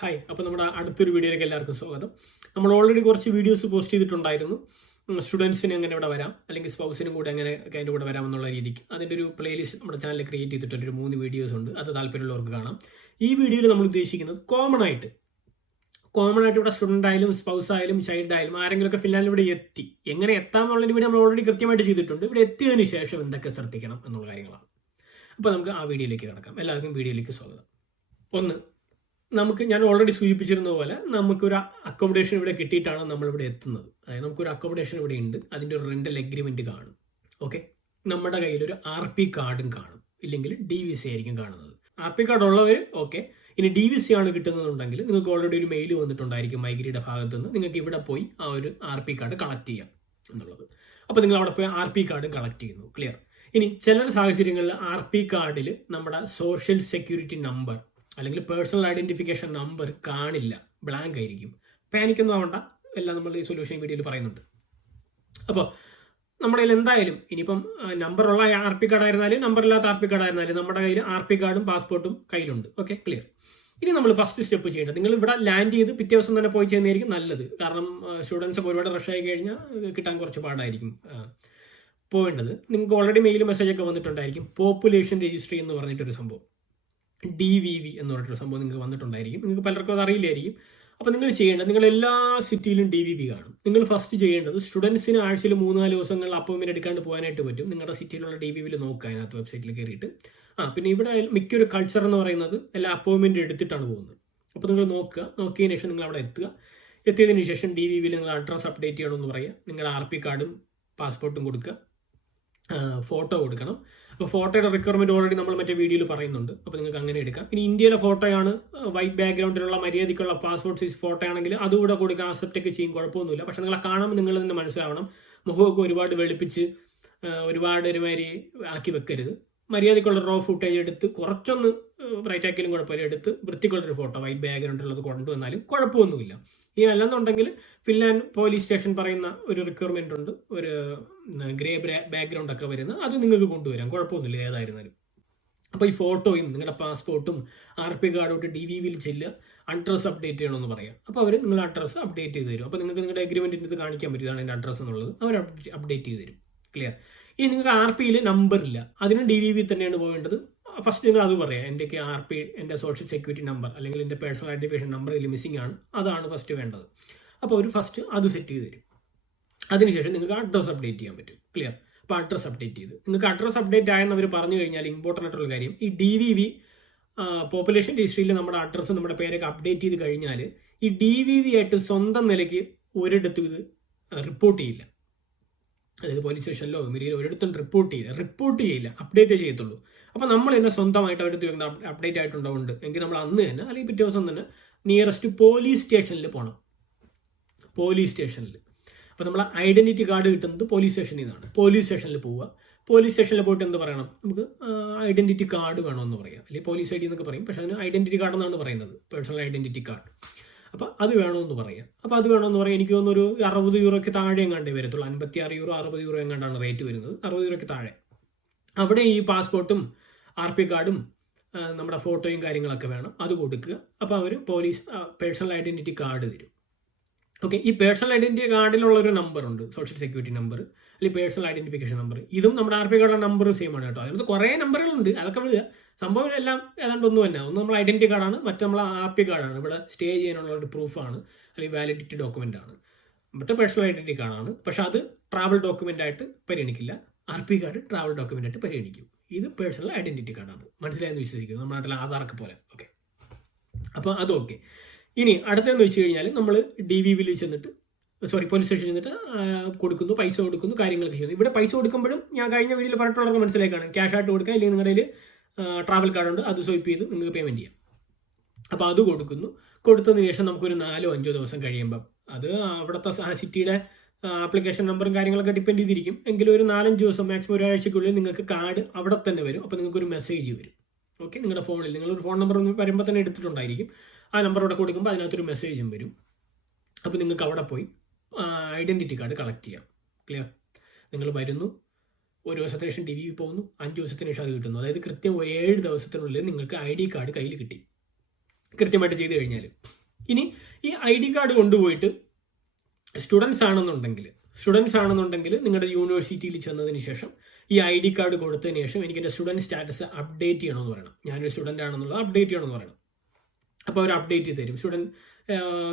Hi, അപ്പോൾ നമ്മുടെ അടുത്തൊരു വീഡിയോയിലേക്ക് എല്ലാവർക്കും സ്വാഗതം. നമ്മൾ ഓൾറെഡി കുറച്ച് വീഡിയോസ് പോസ്റ്റ് ചെയ്തിട്ടുണ്ടായിരുന്നു. സ്റ്റുഡൻസിന് എങ്ങനെ ഇവിടെ വരാം, അല്ലെങ്കിൽ സ്പൗസിനും കൂടെ എങ്ങനെ അതിൻ്റെ കൂടെ വരാമെന്നുള്ള രീതിക്ക് അതിൻ്റെ ഒരു പ്ലേലിസ്റ്റ് നമ്മുടെ ചാനലിൽ ക്രിയേറ്റ് ചെയ്തിട്ടുണ്ട്. ഒരു 3 വീഡിയോസ് ഉണ്ട്, അത് താല്പര്യമുള്ളവർക്ക് കാണാം. ഈ വീഡിയോയിൽ നമ്മൾ ഉദ്ദേശിക്കുന്നത് കോമൺ ആയിട്ട് ഇവിടെ സ്റ്റുഡൻ്റ് ആയാലും സ്പൗസ് ആയാലും ചൈൽഡ് ആയാലും ആരെങ്കിലുമൊക്കെ ഫിൻലാൻഡിൽ ഇവിടെ എത്തി എങ്ങനെ എത്താമെന്നുള്ള വീഡിയോ നമ്മൾ ഓൾറെഡി കൃത്യമായിട്ട് ചെയ്തിട്ടുണ്ട്. ഇവിടെ എത്തിയതിനു ശേഷം എന്തൊക്കെ ശ്രദ്ധിക്കണം എന്നുള്ള കാര്യങ്ങളാണ്. അപ്പോൾ നമുക്ക് ആ വീഡിയോയിലേക്ക് കിടക്കാം. എല്ലാവർക്കും വീഡിയോയിലേക്ക് സ്വാഗതം. ഞാൻ ഓൾറെഡി സൂചിപ്പിച്ചിരുന്ന പോലെ നമുക്കൊരു അക്കോമഡേഷൻ ഇവിടെ കിട്ടിയിട്ടാണ് നമ്മളിവിടെ എത്തുന്നത്. അതായത് നമുക്കൊരു അക്കോമഡേഷൻ ഇവിടെ ഉണ്ട്, അതിൻ്റെ ഒരു റെന്റൽ എഗ്രിമെന്റ് കാണും. ഓക്കെ, നമ്മുടെ കയ്യിൽ ഒരു RP കാർഡും കാണും, ഇല്ലെങ്കിൽ DVC ആയിരിക്കും കാണുന്നത്. RP കാർഡ് ഉള്ളവർ ഓക്കെ. ഇനി DVC ആണ് കിട്ടുന്നതെന്നുണ്ടെങ്കിൽ നിങ്ങൾക്ക് ഓൾറെഡി ഒരു മെയിൽ വന്നിട്ടുണ്ടായിരിക്കും മൈഗ്രിയുടെ ഭാഗത്ത് നിന്ന്. നിങ്ങൾക്ക് ഇവിടെ പോയി ആ ഒരു RP കാർഡ് കളക്ട് ചെയ്യാം എന്നുള്ളത്. അപ്പോൾ നിങ്ങൾ അവിടെ പോയി RP കാർഡും കളക്ട് ചെയ്യുന്നു. ക്ലിയർ. ഇനി ചില സാഹചര്യങ്ങളിൽ RP കാർഡിൽ നമ്മുടെ സോഷ്യൽ സെക്യൂരിറ്റി നമ്പർ അല്ലെങ്കിൽ പേഴ്സണൽ ഐഡന്റിഫിക്കേഷൻ നമ്പർ കാണില്ല, ബ്ലാങ്ക് ആയിരിക്കും. പാനിക്കൊന്നും ആവണ്ട, എല്ലാം നമ്മൾ ഈ സൊല്യൂഷൻ വീഡിയോയിൽ പറയുന്നുണ്ട്. അപ്പോൾ നമ്മുടെ കയ്യിൽ എന്തായാലും ഇനിയിപ്പം നമ്പറുള്ള RP കാർഡ് ആയിരുന്നാലും നമ്പറില്ലാത്ത RP കാർഡ് ആയിരുന്നാലും നമ്മുടെ കയ്യിൽ RP കാർഡും പാസ്പോർട്ടും കയ്യിലുണ്ട്. Okay, clear. ഇനി നമ്മൾ ഫസ്റ്റ് സ്റ്റെപ്പ് ചെയ്യേണ്ടത്, നിങ്ങൾ ഇവിടെ ലാൻഡ് ചെയ്ത് പിറ്റേ ദിവസം തന്നെ പോയി ചെയ്യുന്നതായിരിക്കും നല്ലത്. കാരണം സ്റ്റുഡൻസ് ഒക്കെ ഒരുപാട് റഷ് ആയി കഴിഞ്ഞാൽ കിട്ടാൻ കുറച്ച് പാടായിരിക്കും. പോവേണ്ടത് നിങ്ങൾക്ക് ഓൾറെഡി മെയിൽ മെസ്സേജ് ഒക്കെ വന്നിട്ടുണ്ടായിരിക്കും. പോപ്പുലേഷൻ രജിസ്ട്രി എന്ന് പറഞ്ഞിട്ടൊരു സംഭവം, DVV എന്ന് പറഞ്ഞിട്ടൊരു സംഭവം നിങ്ങൾക്ക് വന്നിട്ടുണ്ടായിരിക്കും. നിങ്ങൾക്ക് പലർക്കും അത് അറിയില്ലായിരിക്കും. അപ്പോൾ നിങ്ങൾ ചെയ്യേണ്ടത്, നിങ്ങൾ എല്ലാ സിറ്റിയിലും DVV കാണും. നിങ്ങൾ ഫസ്റ്റ് ചെയ്യേണ്ടത് സ്റ്റുഡൻസിന് ആഴ്ചയിൽ 3-4 ദിവസങ്ങളിൽ അപ്പോയിൻമെന്റ് എടുക്കാണ്ട് പോകാനായിട്ട് പറ്റും. നിങ്ങളുടെ സിറ്റിയിലുള്ള DVVയിൽ നോക്കുക, അതിനകത്ത് വെബ്സൈറ്റിൽ കയറിയിട്ട്. പിന്നെ ഇവിടെ മിക്കൊരു കൾച്ചർ എന്ന് പറയുന്നത് എല്ലാ അപ്പോയിൻമെന്റ് എടുത്തിട്ടാണ് പോകുന്നത്. അപ്പോൾ നിങ്ങൾ നോക്കിയതിന് ശേഷം നിങ്ങൾ അവിടെ എത്തിയതിനു ശേഷം DVVയിൽ നിങ്ങൾ അഡ്രസ്സ് അപ്ഡേറ്റ് ചെയ്യണമെന്ന് പറയുക. നിങ്ങളുടെ RP കാർഡും പാസ്പോർട്ടും കൊടുക്കുക, ഫോട്ടോ കൊടുക്കണം. അപ്പോൾ ഫോട്ടോയുടെ റിക്വയർമെന്റ് ഓൾറെഡി നമ്മൾ മറ്റേ വീഡിയോയിൽ പറയുന്നുണ്ട്. അപ്പോൾ നിങ്ങൾക്ക് അങ്ങനെ എടുക്കാം. ഇനി ഇന്ത്യയിലെ ഫോട്ടോയാണ്, വൈറ്റ് ബാക്ക്ഗ്രൗണ്ടിലുള്ള മര്യാദയ്ക്കുള്ള പാസ്പോർട്ട് സൈസ് ഫോട്ടോ ആണെങ്കിൽ അതുകൂടെ കൊടുക്കാൻ അക്സെപ്റ്റ് ഒക്കെ ചെയ്യും, കുഴപ്പമൊന്നുമില്ല. പക്ഷെ നിങ്ങളെ കാണുമ്പോൾ നിങ്ങൾ തന്നെ മനസ്സിലാവണം, മുഖമൊക്കെ ഒരുപാട് വെളുപ്പിച്ച് ഒരുപാട് ഒരുമാതിരി ആക്കി വെക്കരുത്. മര്യാദയ്ക്കുള്ള റോ ഫുട്ടേജ് എടുത്ത് കുറച്ചൊന്ന് ബ്രൈറ്റ് ആക്കിയാലും കുഴപ്പമില്ല, എടുത്ത് വൃത്തിക്കുള്ളൊരു ഫോട്ടോ വൈറ്റ് ബാക്ക്ഗ്രൗണ്ട് ഉള്ളത് കൊണ്ടുവന്നാലും കുഴപ്പമൊന്നുമില്ല. ഇനി അല്ലെന്നുണ്ടെങ്കിൽ ഫിൻലാൻഡ് പോലീസ് സ്റ്റേഷൻ പറയുന്ന ഒരു റിക്വയർമെന്റ് ഉണ്ട്, ഒരു ഗ്രേ ബാക്ക്ഗ്രൗണ്ട് ഒക്കെ വരുന്ന, അത് നിങ്ങൾക്ക് കൊണ്ടുവരാം, കുഴപ്പമൊന്നുമില്ല ഏതായിരുന്നാലും. അപ്പോൾ ഈ ഫോട്ടോയും നിങ്ങളുടെ പാസ്പോർട്ടും RP കാർഡോട്ട് DVVയിൽ ചെല്ലുക, അഡ്രസ്സ് അപ്ഡേറ്റ് ചെയ്യണമെന്ന് പറയാം. അപ്പോൾ അവർ നിങ്ങൾ അഡ്രസ്സ് അപ്ഡേറ്റ് ചെയ്ത് തരും. അപ്പോൾ നിങ്ങൾക്ക് നിങ്ങളുടെ അഗ്രിമെന്റിൻ്റെ ഇത് കാണിക്കാൻ പറ്റും, ഇതാണ് എൻ്റെ അഡ്രസ്സ് എന്നുള്ളത്. അവർ അപ്ഡേറ്റ് ചെയ്ത് തരും. ക്ലിയർ. ഇനി നിങ്ങൾക്ക് RPയിൽ നമ്പർ ഇല്ല, അതിന് DVV തന്നെയാണ് പോകേണ്ടത്. ഫസ്റ്റ് നിങ്ങൾ അത് പറയാം, എൻ്റെ RP, എൻ്റെ സോഷ്യൽ സെക്യൂരിറ്റി നമ്പർ അല്ലെങ്കിൽ എൻ്റെ പേഴ്സണൽ ഐഡന്റിഫിക്കേഷൻ നമ്പർ ഇതിൽ മിസ്സിംഗ് ആണ്, അതാണ് ഫസ്റ്റ് വേണ്ടത്. അപ്പോൾ അവർ ഫസ്റ്റ് അത് സെറ്റ് ചെയ്ത് തരും. അതിനുശേഷം നിങ്ങൾക്ക് അഡ്രസ്സ് അപ്ഡേറ്റ് ചെയ്യാൻ പറ്റും. ക്ലിയർ. അപ്പോൾ അഡ്രസ്സ് അപ്ഡേറ്റ് ചെയ്ത് നിങ്ങൾക്ക് അഡ്രസ്സ് അപ്ഡേറ്റ് ആയെന്ന് അവർ പറഞ്ഞു കഴിഞ്ഞാൽ ഇമ്പോർട്ടൻ്റ് ആയിട്ടുള്ള കാര്യം, ഈ DVV പോപ്പുലേഷൻ രജിസ്ട്രിയിൽ നമ്മുടെ അഡ്രസ്സ് നമ്മുടെ പേരൊക്കെ അപ്ഡേറ്റ് ചെയ്ത് കഴിഞ്ഞാൽ ഈ DVV ആയിട്ട് സ്വന്തം നിലയ്ക്ക് ഒരിടത്തും ഇത് റിപ്പോർട്ട് ചെയ്യില്ല. അതായത് പോലീസ് സ്റ്റേഷനിലോ മിരിയിലോ ഒരിടത്തും റിപ്പോർട്ട് ചെയ്യില്ല, അപ്ഡേറ്റ് ചെയ്യത്തുള്ളൂ. അപ്പോൾ നമ്മൾ തന്നെ സ്വന്തമായിട്ട് അവരുടെ അപ്ഡേറ്റ് ആയിട്ടുണ്ടാവുന്നുണ്ട് എങ്കിൽ നമ്മൾ അന്ന് തന്നെ അല്ലെങ്കിൽ പിറ്റേ ദിവസം തന്നെ നിയറസ്റ്റ് പോലീസ് സ്റ്റേഷനിൽ പോകണം. പോലീസ് സ്റ്റേഷനിൽ അപ്പോൾ നമ്മൾ ഐഡന്റിറ്റി കാർഡ് കിട്ടുന്നത് പോലീസ് സ്റ്റേഷനിൽ നിന്നാണ്. പോലീസ് സ്റ്റേഷനിൽ പോവുക. പോലീസ് സ്റ്റേഷനിൽ പോയിട്ട് എന്ത് പറയണം, നമുക്ക് ഐഡന്റിറ്റി കാർഡ് വേണമെന്ന് പറയാം, അല്ലെങ്കിൽ പോലീസ് ID എന്നൊക്കെ പറയും. പക്ഷെ അതിന് ഐഡന്റിറ്റി കാർഡ് എന്നാണ് പറയുന്നത്, പേഴ്സണൽ ഐഡന്റിറ്റി കാർഡ്. അപ്പോൾ അത് വേണമെന്ന് പറയാം. അപ്പോൾ അത് വേണമെന്ന് പറയാം. എനിക്ക് തോന്നുന്നു ഒരു 60 യൂറോയ്ക്ക് താഴെ എങ്ങാണ്ടേ വരത്തുള്ളൂ. 56 യൂറോ 60 യൂറോ എങ്ങാണ്ടാണ് റേറ്റ് വരുന്നത്, 60 യൂറോയ്ക്ക് താഴെ. അവിടെ ഈ പാസ്പോർട്ടും RP കാർഡും നമ്മുടെ ഫോട്ടോയും കാര്യങ്ങളൊക്കെ വേണം, അത് കൊടുക്കുക. അപ്പോൾ അവർ പോലീസ് പേഴ്സണൽ ഐഡന്റിറ്റി കാർഡ് തരും. ഓക്കെ, ഈ പേഴ്സണൽ ഐഡന്റിറ്റി കാർഡിലുള്ള ഒരു നമ്പർ ഉണ്ട്, സോഷ്യൽ സെക്യൂരിറ്റി നമ്പർ അല്ലെങ്കിൽ പേഴ്സണൽ ഐഡന്റിഫിക്കേഷൻ നമ്പർ. ഇതും നമ്മുടെ RP കാർഡിലെ നമ്പർ സെയിം ആണ് കേട്ടോ. അതിനകത്ത് കുറേ നമ്പറുകളുണ്ട്, അതൊക്കെ വിടുക. സംഭവം എല്ലാം ഏതാണ്ട് ഒന്നും തന്നെ. ഒന്ന് നമ്മൾ ഐഡന്റിറ്റി കാർഡാണ്, മറ്റേ നമ്മൾ RP കാർഡാണ്, ഇവിടെ സ്റ്റേ ചെയ്യാനുള്ള ഒരു പ്രൂഫാണ് അല്ലെങ്കിൽ വാലിഡിറ്റി ഡോക്യുമെന്റ് ആണ്. മറ്റേ പേഴ്സണൽ ഐഡന്റിറ്റി കാർഡാണ്, പക്ഷെ അത് ട്രാവൽ ഡോക്യുമെന്റ് ആയിട്ട് പരിഗണിക്കില്ല. RP കാർഡ് ട്രാവൽ ഡോക്യുമെന്റ് ആയിട്ട് പരിഗണിക്കും. ഇത് പേഴ്സണൽ ഐഡന്റിറ്റി കാർഡാണ്. മനസ്സിലായെന്ന് വിശ്വസിക്കുന്നു, നമ്മുടെ നാട്ടിലെ ആധാറൊക്കെ പോലെ. ഓക്കെ, അപ്പോൾ അത് ഓക്കെ. ഇനി അടുത്തതെന്ന് വെച്ച് കഴിഞ്ഞാൽ നമ്മൾ DVVയിൽ ചെന്നിട്ട് പോലീസ് സ്റ്റേഷനിൽ ചെന്നിട്ട് കൊടുക്കുന്നു, പൈസ കൊടുക്കുന്നു, കാര്യങ്ങളൊക്കെ ചെയ്യുന്നു. ഇവിടെ പൈസ കൊടുക്കുമ്പോഴും ഞാൻ കഴിഞ്ഞ വീഡിയോയിൽ പറഞ്ഞിട്ടുള്ളവർക്ക് മനസ്സിലാക്കാണ്, ക്യാഷ് ആയിട്ട് കൊടുക്കുക, അല്ലെങ്കിൽ നിങ്ങളുടെ കയ്യിൽ ട്രാവൽ കാർഡ് ഉണ്ട്, അത് സ്വൈപ്പ് ചെയ്ത് നിങ്ങൾക്ക് പേയ്മെന്റ് ചെയ്യാം. അപ്പോൾ അത് കൊടുത്തതിന് ശേഷം നമുക്കൊരു 4-5 ദിവസം കഴിയുമ്പം, അത് അവിടുത്തെ സിറ്റിയുടെ ആപ്ലിക്കേഷൻ നമ്പറും കാര്യങ്ങളൊക്കെ ഡിപ്പെൻഡ് ചെയ്തിരിക്കും, എങ്കിലും ഒരു 4-5 ദിവസം മാക്സിമം ഒരാഴ്ചക്കുള്ളിൽ നിങ്ങൾക്ക് കാർഡ് അവിടെ തന്നെ വരും. അപ്പോൾ നിങ്ങൾക്കൊരു മെസ്സേജ് വരും. ഓക്കെ, നിങ്ങളുടെ ഫോണിൽ നിങ്ങളൊരു ഫോൺ നമ്പർ വരുമ്പോൾ തന്നെ എടുത്തിട്ടുണ്ടായിരിക്കും. ആ നമ്പർ അവിടെ കൊടുക്കുമ്പോൾ അതിനകത്തൊരു മെസ്സേജും വരും. അപ്പോൾ നിങ്ങൾക്ക് അവിടെ പോയി ഐഡന്റിറ്റി കാർഡ് കളക്ട് ചെയ്യാം. ക്ലിയർ. നിങ്ങൾ വരുന്നു, 1 ദിവസത്തിന് ശേഷം DVV പോകുന്നു, 5 ദിവസത്തിന് ശേഷം അത് കിട്ടുന്നു. അതായത് കൃത്യം 7 ദിവസത്തിനുള്ളിൽ നിങ്ങൾക്ക് ID കാർഡ് കയ്യിൽ കിട്ടി. കൃത്യമായിട്ട് ചെയ്ത് കഴിഞ്ഞാൽ. ഇനി ഈ ID കാർഡ് കൊണ്ടുപോയിട്ട് സ്റ്റുഡൻസ് ആണെന്നുണ്ടെങ്കിൽ നിങ്ങളുടെ യൂണിവേഴ്സിറ്റിയിൽ ചെന്നതിന് ശേഷം ഈ ID കാർഡ് കൊടുത്തതിന് ശേഷം എനിക്ക് എൻ്റെ സ്റ്റുഡൻറ് സ്റ്റാറ്റസ് അപ്ഡേറ്റ് ചെയ്യണമെന്ന് പറയണം. ഞാനൊരു സ്റ്റുഡൻ്റ് ആണെന്നുള്ളത് അപ്ഡേറ്റ് ചെയ്യണമെന്ന് പറയണം. അപ്പോൾ അവർ അപ്ഡേറ്റ് ചെയ്ത് തരും.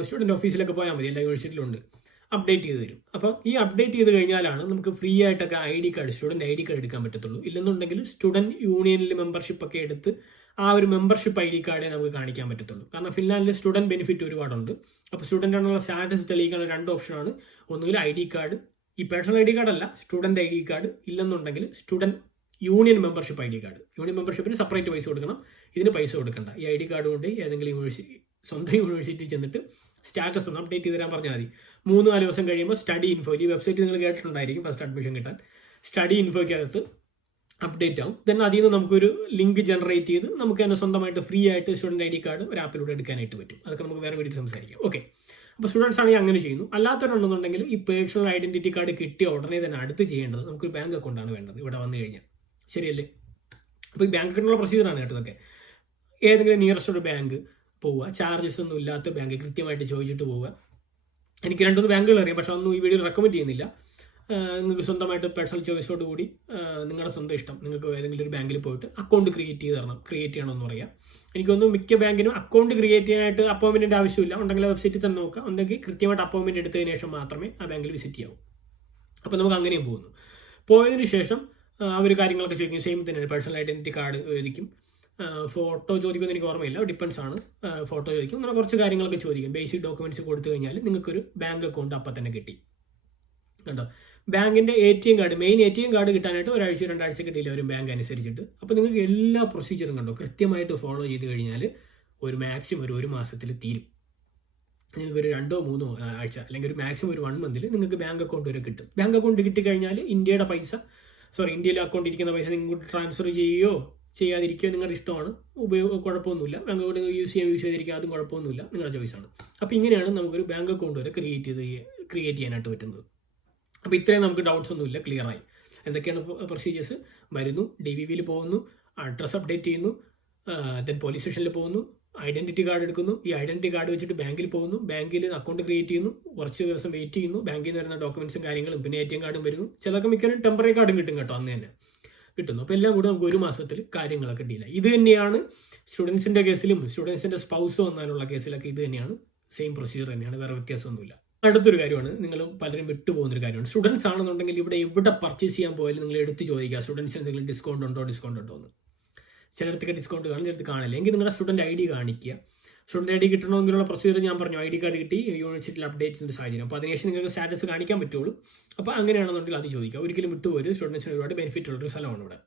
സ്റ്റുഡൻറ് ഓഫീസിലൊക്കെ പോയാൽ മതി, എല്ലാ യൂണിവേഴ്സിറ്റിയിലുണ്ട്, അപ്ഡേറ്റ് ചെയ്ത് തരും. അപ്പോൾ ഈ അപ്ഡേറ്റ് ചെയ്ത് കഴിഞ്ഞാലാണ് നമുക്ക് ഫ്രീ ആയിട്ടൊക്കെ സ്റ്റുഡൻറ് ID കാർഡ് എടുക്കാൻ പറ്റത്തുള്ളൂ. ഇല്ലെന്നുണ്ടെങ്കിൽ സ്റ്റുഡൻറ് യൂണിയനിൽ മെമ്പർഷിപ്പ് ഒക്കെ എടുത്ത് ആ ഒരു മെമ്പർഷിപ്പ് ID കാർഡേ നമുക്ക് കാണിക്കാൻ പറ്റത്തുള്ളൂ. കാരണം ഫിൻലാൻഡിൽ സ്റ്റുഡൻറ് ബെനിഫിറ്റ് ഒരുപാടുണ്ട്. അപ്പോൾ സ്റ്റുഡൻ്റ് ആണെന്നുള്ള സ്റ്റാറ്റസ് തെളിയിക്കാനുള്ള 2 ഓപ്ഷനാണ്. ഒന്നുകിൽ ID കാർഡ്, ഈ പേഴ്സണൽ ID കാർഡ് അല്ല, സ്റ്റുഡൻറ് ID കാർഡ്, ഇല്ലെന്നുണ്ടെങ്കിൽ student union membership ID card. Union മെമ്പർഷിപ്പിന് സെപ്പറേറ്റ് പൈസ കൊടുക്കണം, ഇതിന് പൈസ കൊടുക്കണ്ട. ഈ ID കാർഡ് കൊണ്ട് ഏതെങ്കിലും സ്വന്തം യൂണിവേഴ്സിറ്റി ചെന്നിട്ട് സ്റ്റാറ്റസ് ഒന്ന് അപ്ഡേറ്റ് ചെയ്ത് തരാൻ പറഞ്ഞാൽ മതി. 3-4 ദിവസം കഴിയുമ്പോൾ സ്റ്റഡി ഇൻഫോ, ഈ വെബ്സൈറ്റ് നിങ്ങൾ കേട്ടിട്ടുണ്ടായിരിക്കും, ഫസ്റ്റ് അഡ്മിഷൻ കിട്ടാൻ സ്റ്റഡി ഇൻഫോയ്ക്കകത്ത് അപ്ഡേറ്റ് ആവും. ദെൻ അതിൽ നിന്ന് നമുക്കൊരു ലിങ്ക് ജനറേറ്റ് ചെയ്ത് നമുക്ക് തന്നെ സ്വന്തമായിട്ട് ഫ്രീ ആയിട്ട് സ്റ്റുഡൻറ് ID കാർഡ് ഒരു ആപ്പിലൂടെ എടുക്കാനായിട്ട് പറ്റും. അതൊക്കെ നമുക്ക് വേറെ വീട്ടിൽ സംസാരിക്കാം. ഓക്കെ, അപ്പോൾ സ്റ്റുഡൻസ് ആണെങ്കിൽ അങ്ങനെ ചെയ്യുന്നു. അല്ലാത്തവരുണ്ടെന്നുണ്ടെങ്കിൽ ഈ പേഴ്സണൽ ഐഡന്റിറ്റി കാർഡ് കിട്ടിയ ഉടനെ തന്നെ അടുത്ത് ചെയ്യേണ്ടത് നമുക്കൊരു ബാങ്ക് അക്കൗണ്ടാണ് വേണ്ടത് ഇവിടെ വന്നു കഴിഞ്ഞാൽ. ശരിയല്ലേ? അപ്പോൾ ഈ ബാങ്ക് അക്കൗണ്ടിനുള്ള പ്രൊസീജിയറാണ് കേട്ടതൊക്കെ. ഏതെങ്കിലും നിയറസ്റ്റ് ഒരു ബാങ്ക് പോവുക, ചാർജസ് ഒന്നും ഇല്ലാത്ത ബാങ്ക് കൃത്യമായിട്ട് ചോദിച്ചിട്ട് പോവുക. എനിക്ക് 2-3 ബാങ്കുകൾ അറിയാം, പക്ഷെ ഒന്നും ഈ വീഡിയോ റെക്കമെൻഡ് ചെയ്യുന്നില്ല. നിങ്ങൾക്ക് സ്വന്തമായിട്ട് പേഴ്സണൽ ചോയ്സോട് കൂടി നിങ്ങളുടെ സ്വന്തം ഇഷ്ടം, നിങ്ങൾക്ക് ഏതെങ്കിലും ഒരു ബാങ്കിൽ പോയിട്ട് അക്കൗണ്ട് ക്രിയേറ്റ് ചെയ്യണമെന്ന് പറയാം. എനിക്കൊന്നും മിക്ക ബാങ്കിനും അക്കൗണ്ട് ക്രിയേറ്റ് ചെയ്യാനായിട്ട് അപ്പോയിൻമെൻറ്റിൻ്റെ ആവശ്യമില്ല. ഉണ്ടെങ്കിൽ വെബ്സൈറ്റിൽ തന്നെ നോക്കാം. ഉണ്ടെങ്കിൽ കൃത്യമായിട്ട് അപ്പോയിൻമെൻറ്റ് എടുത്തതിന് ശേഷം മാത്രമേ ആ ബാങ്കിൽ വിസിറ്റ് ചെയ്യാവൂ. അപ്പോൾ നമുക്ക് അങ്ങനെയും പോകുന്നു. പോയതിന് ശേഷം അവർ കാര്യങ്ങളൊക്കെ ചോദിക്കും. സെയിം തന്നെയാണ്, പേഴ്സണൽ ഐഡന്റിറ്റി കാർഡ് ചോദിക്കും, ഫോട്ടോ ചോദിക്കുമെന്ന് എനിക്ക് ഓർമ്മയില്ല, ഡിപ്പെൻസ് ആണ്. ഫോട്ടോ ചോദിക്കും, അങ്ങനെ കുറച്ച് കാര്യങ്ങളൊക്കെ ചോദിക്കും. ബേസിക് ഡോക്യുമെന്റ്സ് കൊടുത്തു കഴിഞ്ഞാൽ നിങ്ങൾക്കൊരു ബാങ്ക് അക്കൗണ്ട് അപ്പം തന്നെ കിട്ടി. കണ്ടോ? ബാങ്കിന്റെ ATM card, main ATM card കിട്ടാനായിട്ട് 1-2 ആഴ്ച ഡിലേ വരും ബാങ്ക് അനുസരിച്ചിട്ട്. അപ്പോൾ നിങ്ങൾക്ക് എല്ലാ പ്രൊസീജിയറും കണ്ടോ കൃത്യമായിട്ട് ഫോളോ ചെയ്ത് കഴിഞ്ഞാൽ മാക്സിമം ഒരു മാസത്തിൽ തീരും. നിങ്ങൾക്ക് ഒരു 2-3 ആഴ്ച അല്ലെങ്കിൽ ഒരു മാക്സിമം ഒരു 1 മന്തിൽ നിങ്ങൾക്ക് ബാങ്ക് അക്കൗണ്ട് വരെ കിട്ടും. ബാങ്ക് അക്കൗണ്ട് കിട്ടിക്കഴിഞ്ഞാൽ ഇന്ത്യയിലെ അക്കൗണ്ട് ഇരിക്കുന്ന പൈസ നിങ്ങൾക്ക് ട്രാൻസ്ഫർ ചെയ്യുകയോ ചെയ്യാതിരിക്കുകയോ നിങ്ങളുടെ ഇഷ്ടമാണ്. കുഴപ്പമൊന്നുമില്ല. ബാങ്ക് അക്കൗണ്ട് യൂസ് ചെയ്തിരിക്കുക, അതും കുഴപ്പമൊന്നുമില്ല, നിങ്ങളുടെ ചോയ്സാണ്. അപ്പോൾ ഇങ്ങനെയാണ് നമുക്കൊരു ബാങ്ക് അക്കൗണ്ട് വരെ ക്രിയേറ്റ് ചെയ്യാനായിട്ട് പറ്റുന്നത്. അപ്പോൾ ഇത്രയും നമുക്ക് ഡൗട്ട്സ് ഒന്നുമില്ല, ക്ലിയർ ആയി. എന്തൊക്കെയാണ് പ്രൊസീജിയേഴ്സ്? വരുന്നു, DVVയിൽ പോകുന്നു, അഡ്രസ് അപ്ഡേറ്റ് ചെയ്യുന്നു, ദെൻ പോലീസ് സ്റ്റേഷനിൽ പോകുന്നു, ഐഡന്റിറ്റി കാർഡ് എടുക്കുന്നു, ഈ ഐഡന്റിറ്റി കാർഡ് വെച്ചിട്ട് ബാങ്കിൽ പോകുന്നു, ബാങ്കിൽ അക്കൗണ്ട് ക്രിയേറ്റ് ചെയ്യുന്നു, കുറച്ച് ദിവസം വെയിറ്റ് ചെയ്യുന്നു, ബാങ്കിൽ നിന്ന് വരുന്ന ഡോക്യുമെന്റ്സും കാര്യങ്ങളും പിന്നെ ATM കാർഡും വരുന്നു. ചിലർക്ക് മിക്കവരും ടെമ്പററി കാർഡും കിട്ടും കേട്ടോ, അന്ന് തന്നെ കിട്ടുന്നു. അപ്പോൾ എല്ലാം കൂടെ നമുക്ക് 1 മാസത്തിൽ കാര്യങ്ങളൊക്കെ ഡീൽ ആയി. ഇത് തന്നെയാണ് സ്റ്റുഡൻസിന്റെ കേസിലും സ്റ്റുഡൻസിന്റെ സ്പൗസ് വന്നാലുള്ള കേസിലൊക്കെ ഇത് തന്നെയാണ്, സെയിം പ്രൊസീജിയർ തന്നെയാണ്, വേറെ വ്യത്യാസമൊന്നുമില്ല. അടുത്തൊരു കാര്യമാണ്, നിങ്ങൾ പലരും വിട്ടുപോകുന്നൊരു കാര്യമാണ്. സ്റ്റുഡൻസ് ആണെന്നുണ്ടെങ്കിൽ എവിടെ പർച്ചേസ് ചെയ്യാൻ പോയാലും നിങ്ങൾ എടുത്ത് ചോദിക്കുക സ്റ്റുഡൻസിന് എന്തെങ്കിലും ഡിസ്കൗണ്ട് ഉണ്ടോ എന്ന്. ചിലടത്തൊക്കെ ഡിസ്കൗണ്ട് കാണും, ചിലടത്ത് കാണില്ല. എങ്കിൽ നിങ്ങളുടെ സ്റ്റുഡൻറ് ID കാണിക്കുക. സ്റ്റുഡൻറ് ID കിട്ടണമെങ്കിലുള്ള പ്രൊസീജിയർ ഞാൻ പറഞ്ഞു. ID കാർഡ് കിട്ടി, യൂണിവേഴ്സിറ്റിയിൽ അപ്ഡേറ്റ് ചെയ്യുന്ന സാഹചര്യം. അപ്പോൾ അതിനുശേഷം നിങ്ങൾക്ക് സ്റ്റാറ്റസ് കാണിക്കാൻ പറ്റുള്ളൂ. അപ്പോൾ അങ്ങനെയാണെന്നുണ്ടെങ്കിൽ അത് ചോദിക്കുക. ഒരിക്കലും വിട്ടുപോയി. സ്റ്റുഡൻസിന് ഒരുപാട് ബെനിഫിറ്റ് ഉള്ളൊരു സ്ഥലമാണ് ഇവിടെ.